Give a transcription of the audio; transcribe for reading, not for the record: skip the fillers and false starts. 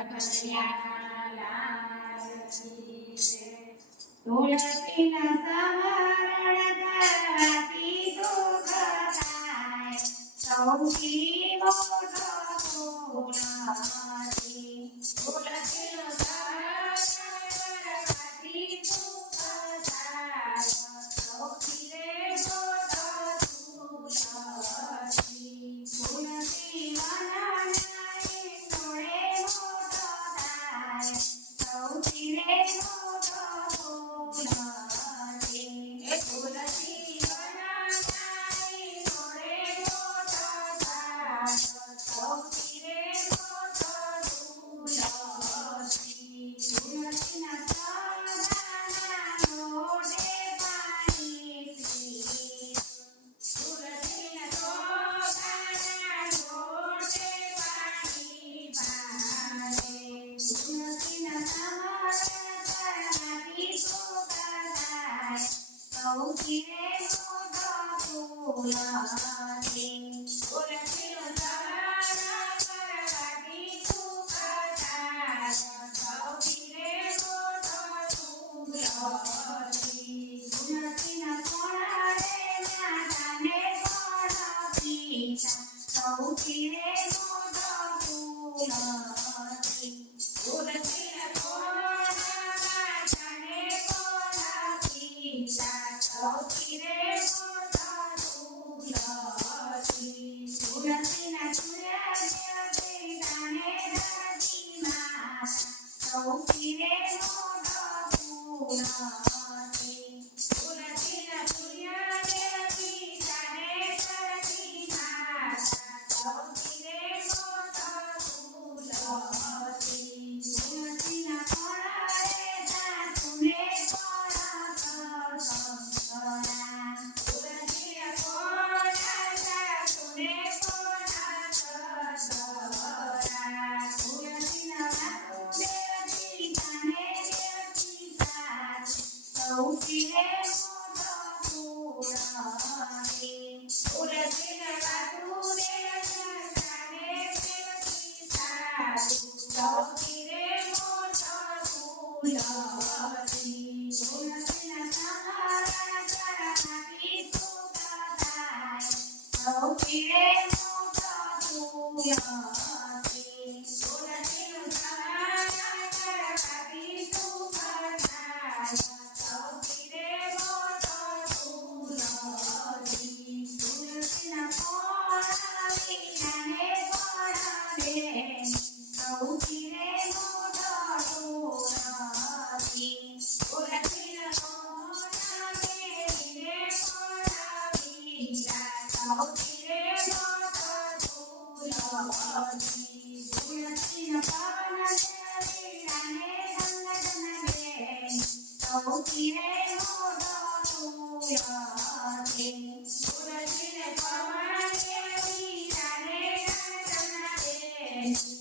કનૈયા લાલ કી જય. તુલસીના સમરણ કરવાથી સુખ થાય, સૌથી મોટો તુલસી. તુલસીનું સ્મરણ કરવાથી સુખ થાય, સૌથી મોટો તુલસી. તુલસી વનનાએ તોડે મોટો થાય, સૌથી મોટો તુલસી. તુલસી વનનાએ તોડે મોટો થાય, સૌથી મોટો તુલસી. તુલસીના સદાના લોટે પાણી પી, તુલસીના સોગાના લોટે પાણી પાડે. તુલસીના સમરણ કરવાથી સુખ થાય, સૌથી મોટો તુલસી. તુલસીનું સ્મરણ કરવાથી સુખ થાય, સૌથી મોટો તુલસી. તુલસીના કોળાએ માતાને કોળ પીતા, સૌથી મોટો તુલસી. તુલસીના કોળા માતાને કોળ પીતા, સૌથી મોટો તુલસી. તુલસીના સૂર્ય દેવતાને ધરતી માતા, સૌથી મોટો તુલસી. તુલસીના સૂર્ય દેવતાને ધરતી માતા, સૌથી મોટો તુલસી. તુલસીના કોળાએ સાસુને કોળ સંકળા, તુલસીના કોળા સાસુને કોળ સંકળા. તુલસીના વાસુદેવ સીતાને દેવકી સાથે, સૌથી મોટો તુલસી. તુલસીના વાસુદેવ સીતાને દેવકી સાથે, સૌથી મોટો તુલસી. તુલસીના સમરણ કરવાથી સુખ થાય, સૌથી મોટો તુલસી. તુલસીનું સ્મરણ કરવાથી સુખ થાય, સૌથી મોટો તુલસી. તુલસીના કોળા વીણાને કોળ દે, સૌથી મોટો તુલસી. તુલસીના કોળા દેવીને કોળ વીણા, સૌથી મોટો તુલસી. તુલસીના પવન વીણાને ગંગન દે, સૌથી મોટો તુલસી. તુલસીને પવન વીણાને ગંગન દે,